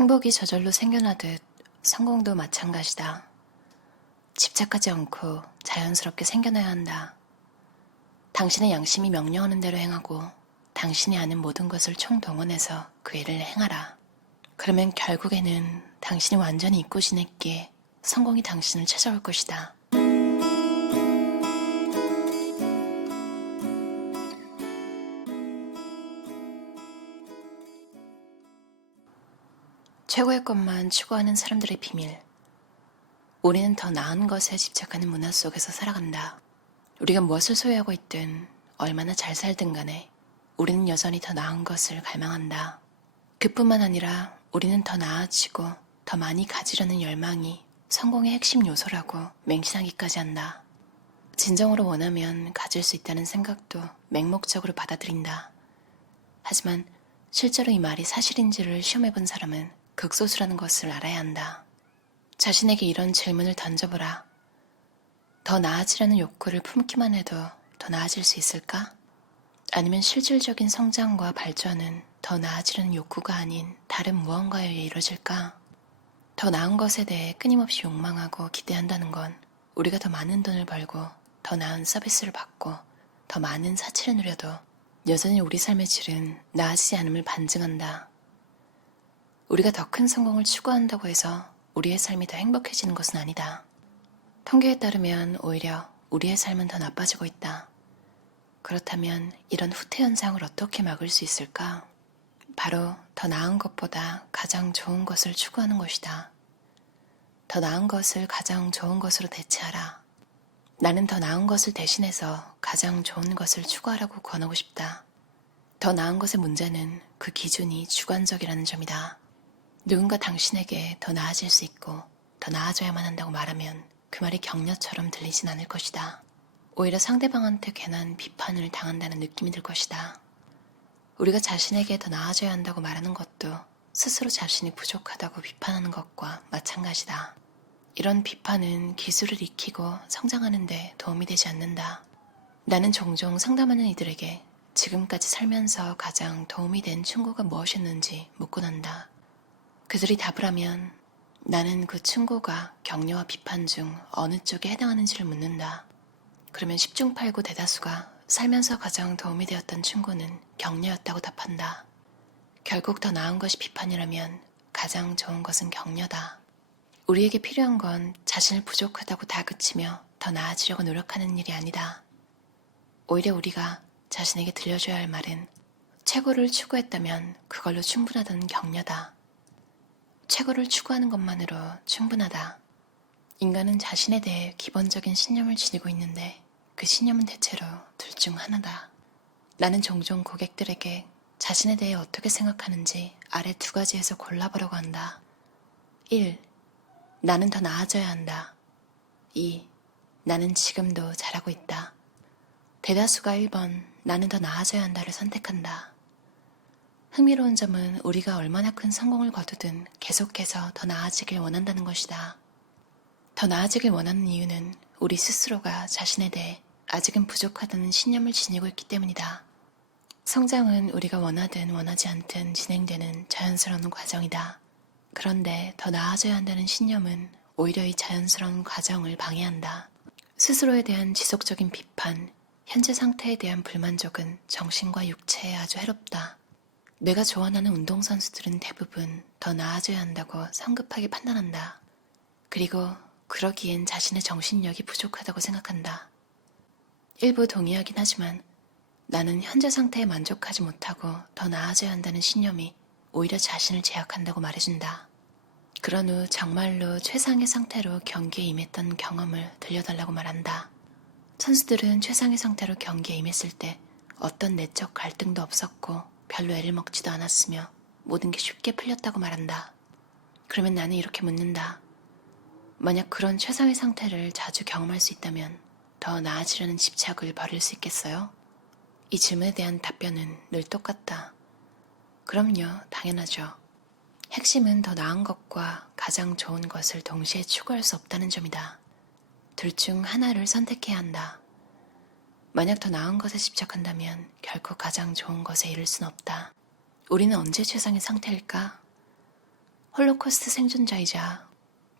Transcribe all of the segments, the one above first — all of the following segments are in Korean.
행복이 저절로 생겨나듯 성공도 마찬가지다. 집착하지 않고 자연스럽게 생겨나야 한다. 당신의 양심이 명령하는 대로 행하고 당신이 아는 모든 것을 총동원해서 그 일을 행하라. 그러면 결국에는 당신이 완전히 잊고 지냈기에 성공이 당신을 찾아올 것이다. 최고의 것만 추구하는 사람들의 비밀. 우리는 더 나은 것에 집착하는 문화 속에서 살아간다. 우리가 무엇을 소유하고 있든 얼마나 잘 살든 간에 우리는 여전히 더 나은 것을 갈망한다. 그뿐만 아니라 우리는 더 나아지고 더 많이 가지려는 열망이 성공의 핵심 요소라고 맹신하기까지 한다. 진정으로 원하면 가질 수 있다는 생각도 맹목적으로 받아들인다. 하지만 실제로 이 말이 사실인지를 시험해본 사람은 극소수라는 것을 알아야 한다. 자신에게 이런 질문을 던져보라. 더 나아지려는 욕구를 품기만 해도 더 나아질 수 있을까? 아니면 실질적인 성장과 발전은 더 나아지려는 욕구가 아닌 다른 무언가에 의해 이루어질까? 더 나은 것에 대해 끊임없이 욕망하고 기대한다는 건 우리가 더 많은 돈을 벌고 더 나은 서비스를 받고 더 많은 사치를 누려도 여전히 우리 삶의 질은 나아지지 않음을 반증한다. 우리가 더 큰 성공을 추구한다고 해서 우리의 삶이 더 행복해지는 것은 아니다. 통계에 따르면 오히려 우리의 삶은 더 나빠지고 있다. 그렇다면 이런 후퇴 현상을 어떻게 막을 수 있을까? 바로 더 나은 것보다 가장 좋은 것을 추구하는 것이다. 더 나은 것을 가장 좋은 것으로 대체하라. 나는 더 나은 것을 대신해서 가장 좋은 것을 추구하라고 권하고 싶다. 더 나은 것의 문제는 그 기준이 주관적이라는 점이다. 누군가 당신에게 더 나아질 수 있고 더 나아져야만 한다고 말하면 그 말이 격려처럼 들리진 않을 것이다. 오히려 상대방한테 괜한 비판을 당한다는 느낌이 들 것이다. 우리가 자신에게 더 나아져야 한다고 말하는 것도 스스로 자신이 부족하다고 비판하는 것과 마찬가지다. 이런 비판은 기술을 익히고 성장하는 데 도움이 되지 않는다. 나는 종종 상담하는 이들에게 지금까지 살면서 가장 도움이 된 충고가 무엇이었는지 묻곤 한다. 그들이 답을 하면 나는 그 충고가 격려와 비판 중 어느 쪽에 해당하는지를 묻는다. 그러면 10중 8구 대다수가 살면서 가장 도움이 되었던 충고는 격려였다고 답한다. 결국 더 나은 것이 비판이라면 가장 좋은 것은 격려다. 우리에게 필요한 건 자신을 부족하다고 다그치며 더 나아지려고 노력하는 일이 아니다. 오히려 우리가 자신에게 들려줘야 할 말은 최고를 추구했다면 그걸로 충분하다는 격려다. 최고를 추구하는 것만으로 충분하다. 인간은 자신에 대해 기본적인 신념을 지니고 있는데 그 신념은 대체로 둘 중 하나다. 나는 종종 고객들에게 자신에 대해 어떻게 생각하는지 아래 두 가지에서 골라보라고 한다. 1. 나는 더 나아져야 한다. 2. 나는 지금도 잘하고 있다. 대다수가 1번 나는 더 나아져야 한다를 선택한다. 흥미로운 점은 우리가 얼마나 큰 성공을 거두든 계속해서 더 나아지길 원한다는 것이다. 더 나아지길 원하는 이유는 우리 스스로가 자신에 대해 아직은 부족하다는 신념을 지니고 있기 때문이다. 성장은 우리가 원하든 원하지 않든 진행되는 자연스러운 과정이다. 그런데 더 나아져야 한다는 신념은 오히려 이 자연스러운 과정을 방해한다. 스스로에 대한 지속적인 비판, 현재 상태에 대한 불만족은 정신과 육체에 아주 해롭다. 내가 좋아하는 운동선수들은 대부분 더 나아져야 한다고 성급하게 판단한다. 그리고 그러기엔 자신의 정신력이 부족하다고 생각한다. 일부 동의하긴 하지만 나는 현재 상태에 만족하지 못하고 더 나아져야 한다는 신념이 오히려 자신을 제약한다고 말해준다. 그런 후 정말로 최상의 상태로 경기에 임했던 경험을 들려달라고 말한다. 선수들은 최상의 상태로 경기에 임했을 때 어떤 내적 갈등도 없었고 별로 애를 먹지도 않았으며 모든 게 쉽게 풀렸다고 말한다. 그러면 나는 이렇게 묻는다. 만약 그런 최상의 상태를 자주 경험할 수 있다면 더 나아지려는 집착을 버릴 수 있겠어요? 이 질문에 대한 답변은 늘 똑같다. 그럼요, 당연하죠. 핵심은 더 나은 것과 가장 좋은 것을 동시에 추구할 수 없다는 점이다. 둘 중 하나를 선택해야 한다. 만약 더 나은 것에 집착한다면 결코 가장 좋은 것에 이를 수는 없다. 우리는 언제 최상의 상태일까? 홀로코스트 생존자이자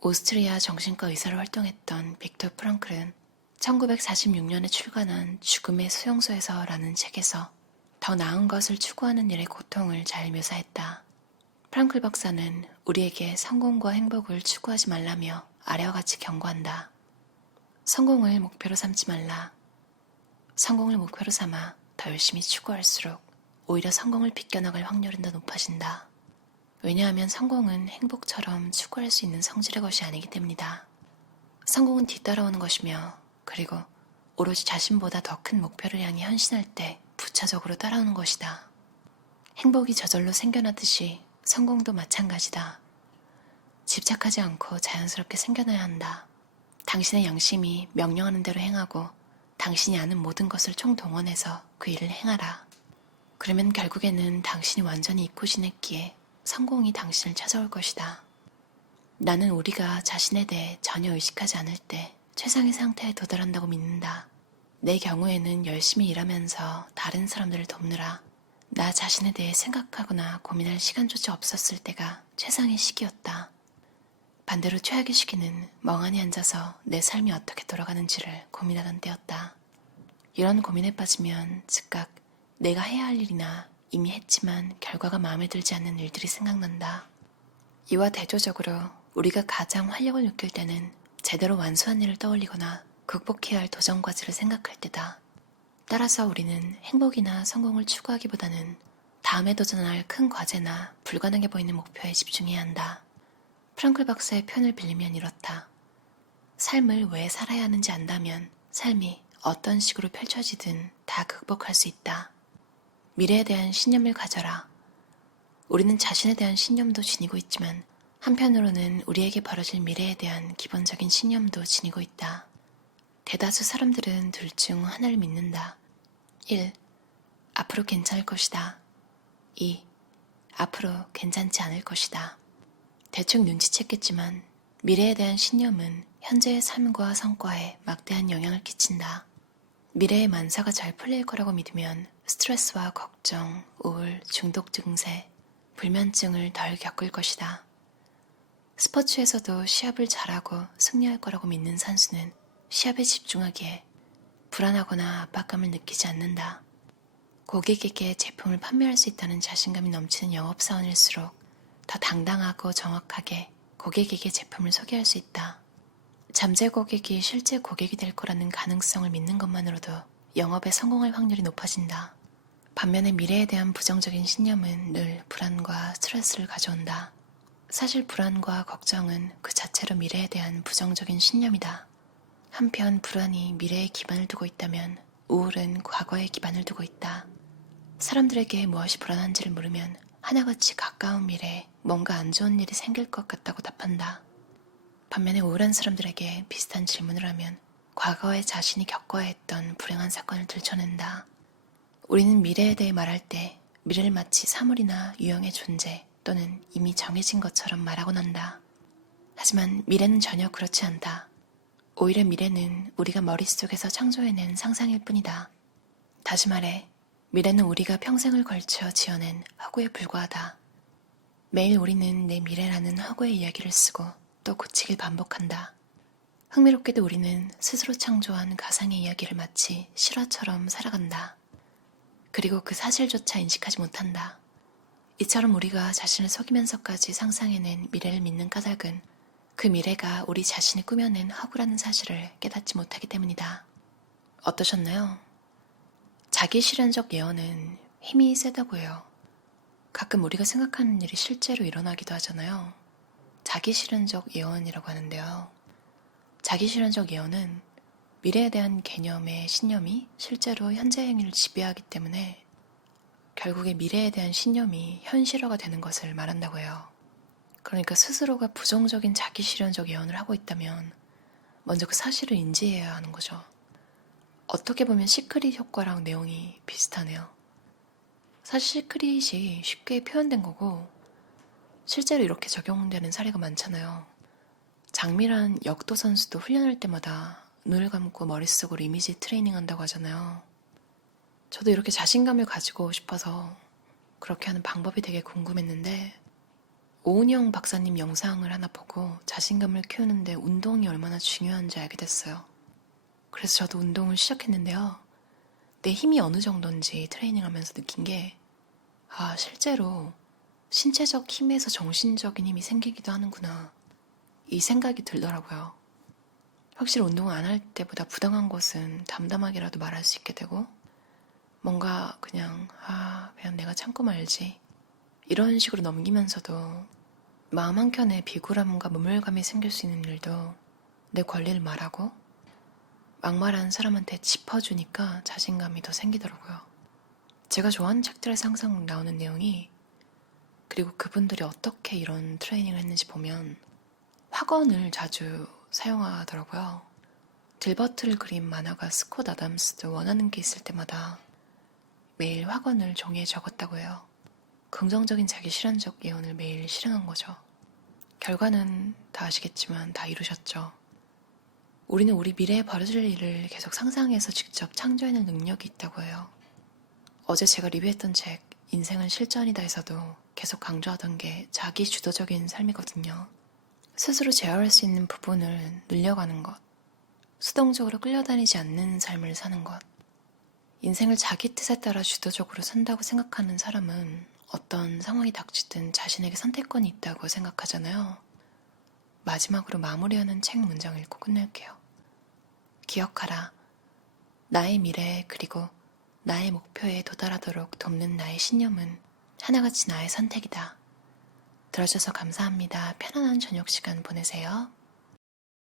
오스트리아 정신과 의사로 활동했던 빅토 프랑클은 1946년에 출간한 죽음의 수용소에서라는 책에서 더 나은 것을 추구하는 일의 고통을 잘 묘사했다. 프랑클 박사는 우리에게 성공과 행복을 추구하지 말라며 아래와 같이 경고한다. 성공을 목표로 삼지 말라. 성공을 목표로 삼아 더 열심히 추구할수록 오히려 성공을 비껴나갈 확률은 더 높아진다. 왜냐하면 성공은 행복처럼 추구할 수 있는 성질의 것이 아니기 때문이다. 성공은 뒤따라오는 것이며 그리고 오로지 자신보다 더 큰 목표를 향해 헌신할 때 부차적으로 따라오는 것이다. 행복이 저절로 생겨나듯이 성공도 마찬가지다. 집착하지 않고 자연스럽게 생겨나야 한다. 당신의 양심이 명령하는 대로 행하고 당신이 아는 모든 것을 총동원해서 그 일을 행하라. 그러면 결국에는 당신이 완전히 잊고 지냈기에 성공이 당신을 찾아올 것이다. 나는 우리가 자신에 대해 전혀 의식하지 않을 때 최상의 상태에 도달한다고 믿는다. 내 경우에는 열심히 일하면서 다른 사람들을 돕느라 나 자신에 대해 생각하거나 고민할 시간조차 없었을 때가 최상의 시기였다. 반대로 최악의 시기는 멍하니 앉아서 내 삶이 어떻게 돌아가는지를 고민하던 때였다. 이런 고민에 빠지면 즉각 내가 해야 할 일이나 이미 했지만 결과가 마음에 들지 않는 일들이 생각난다. 이와 대조적으로 우리가 가장 활력을 느낄 때는 제대로 완수한 일을 떠올리거나 극복해야 할 도전 과제를 생각할 때다. 따라서 우리는 행복이나 성공을 추구하기보다는 다음에 도전할 큰 과제나 불가능해 보이는 목표에 집중해야 한다. 프랑클 박사의 표현을 빌리면 이렇다. 삶을 왜 살아야 하는지 안다면 삶이 어떤 식으로 펼쳐지든 다 극복할 수 있다. 미래에 대한 신념을 가져라. 우리는 자신에 대한 신념도 지니고 있지만 한편으로는 우리에게 벌어질 미래에 대한 기본적인 신념도 지니고 있다. 대다수 사람들은 둘 중 하나를 믿는다. 1. 앞으로 괜찮을 것이다. 2. 앞으로 괜찮지 않을 것이다. 대충 눈치챘겠지만 미래에 대한 신념은 현재의 삶과 성과에 막대한 영향을 끼친다. 미래의 만사가 잘 풀릴 거라고 믿으면 스트레스와 걱정, 우울, 중독 증세, 불면증을 덜 겪을 것이다. 스포츠에서도 시합을 잘하고 승리할 거라고 믿는 선수는 시합에 집중하기에 불안하거나 압박감을 느끼지 않는다. 고객에게 제품을 판매할 수 있다는 자신감이 넘치는 영업사원일수록 더 당당하고 정확하게 고객에게 제품을 소개할 수 있다. 잠재 고객이 실제 고객이 될 거라는 가능성을 믿는 것만으로도 영업에 성공할 확률이 높아진다. 반면에 미래에 대한 부정적인 신념은 늘 불안과 스트레스를 가져온다. 사실 불안과 걱정은 그 자체로 미래에 대한 부정적인 신념이다. 한편 불안이 미래에 기반을 두고 있다면 우울은 과거에 기반을 두고 있다. 사람들에게 무엇이 불안한지를 물으면 하나같이 가까운 미래에 뭔가 안 좋은 일이 생길 것 같다고 답한다. 반면에 우울한 사람들에게 비슷한 질문을 하면 과거에 자신이 겪어야 했던 불행한 사건을 들춰낸다. 우리는 미래에 대해 말할 때 미래를 마치 사물이나 유형의 존재 또는 이미 정해진 것처럼 말하곤 한다. 하지만 미래는 전혀 그렇지 않다. 오히려 미래는 우리가 머릿속에서 창조해낸 상상일 뿐이다. 다시 말해, 미래는 우리가 평생을 걸쳐 지어낸 허구에 불과하다. 매일 우리는 내 미래라는 허구의 이야기를 쓰고 또 고치길 반복한다. 흥미롭게도 우리는 스스로 창조한 가상의 이야기를 마치 실화처럼 살아간다. 그리고 그 사실조차 인식하지 못한다. 이처럼 우리가 자신을 속이면서까지 상상해낸 미래를 믿는 까닭은 그 미래가 우리 자신이 꾸며낸 허구라는 사실을 깨닫지 못하기 때문이다. 어떠셨나요? 자기 실현적 예언은 힘이 세다고 해요. 가끔 우리가 생각하는 일이 실제로 일어나기도 하잖아요. 자기 실현적 예언이라고 하는데요. 자기 실현적 예언은 미래에 대한 개념의 신념이 실제로 현재 행위를 지배하기 때문에 결국에 미래에 대한 신념이 현실화가 되는 것을 말한다고 해요. 그러니까 스스로가 부정적인 자기 실현적 예언을 하고 있다면 먼저 그 사실을 인지해야 하는 거죠. 어떻게 보면 시크릿 효과랑 내용이 비슷하네요. 사실 시크릿이 쉽게 표현된 거고 실제로 이렇게 적용되는 사례가 많잖아요. 장미란 역도 선수도 훈련할 때마다 눈을 감고 머릿속으로 이미지 트레이닝 한다고 하잖아요. 저도 이렇게 자신감을 가지고 싶어서 그렇게 하는 방법이 되게 궁금했는데 오은영 박사님 영상을 하나 보고 자신감을 키우는데 운동이 얼마나 중요한지 알게 됐어요. 그래서 저도 운동을 시작했는데요. 내 힘이 어느 정도인지 트레이닝하면서 느낀 게, 실제로 신체적 힘에서 정신적인 힘이 생기기도 하는구나. 이 생각이 들더라고요. 확실히 운동을 안 할 때보다 부당한 것은 담담하게라도 말할 수 있게 되고, 뭔가 그냥 내가 참고 말지. 이런 식으로 넘기면서도 마음 한켠에 비굴함과 무물감이 생길 수 있는 일도 내 권리를 말하고 막말하는 사람한테 짚어주니까 자신감이 더 생기더라고요. 제가 좋아하는 책들에서 항상 나오는 내용이, 그리고 그분들이 어떻게 이런 트레이닝을 했는지 보면 확언을 자주 사용하더라고요. 딜버트를 그린 만화가 스콧 아담스도 원하는 게 있을 때마다 매일 확언을 종이에 적었다고 해요. 긍정적인 자기 실현적 예언을 매일 실행한 거죠. 결과는 다 아시겠지만 다 이루셨죠. 우리는 우리 미래에 벌어질 일을 계속 상상해서 직접 창조해낼 능력이 있다고 해요. 어제 제가 리뷰했던 책 인생은 실전이다에서도 계속 강조하던 게 자기 주도적인 삶이거든요. 스스로 제어할 수 있는 부분을 늘려가는 것, 수동적으로 끌려다니지 않는 삶을 사는 것. 인생을 자기 뜻에 따라 주도적으로 산다고 생각하는 사람은 어떤 상황이 닥치든 자신에게 선택권이 있다고 생각하잖아요. 마지막으로 마무리하는 책 문장 읽고 끝낼게요. 기억하라. 나의 미래 그리고 나의 목표에 도달하도록 돕는 나의 신념은 하나같이 나의 선택이다. 들어줘서 감사합니다. 편안한 저녁 시간 보내세요.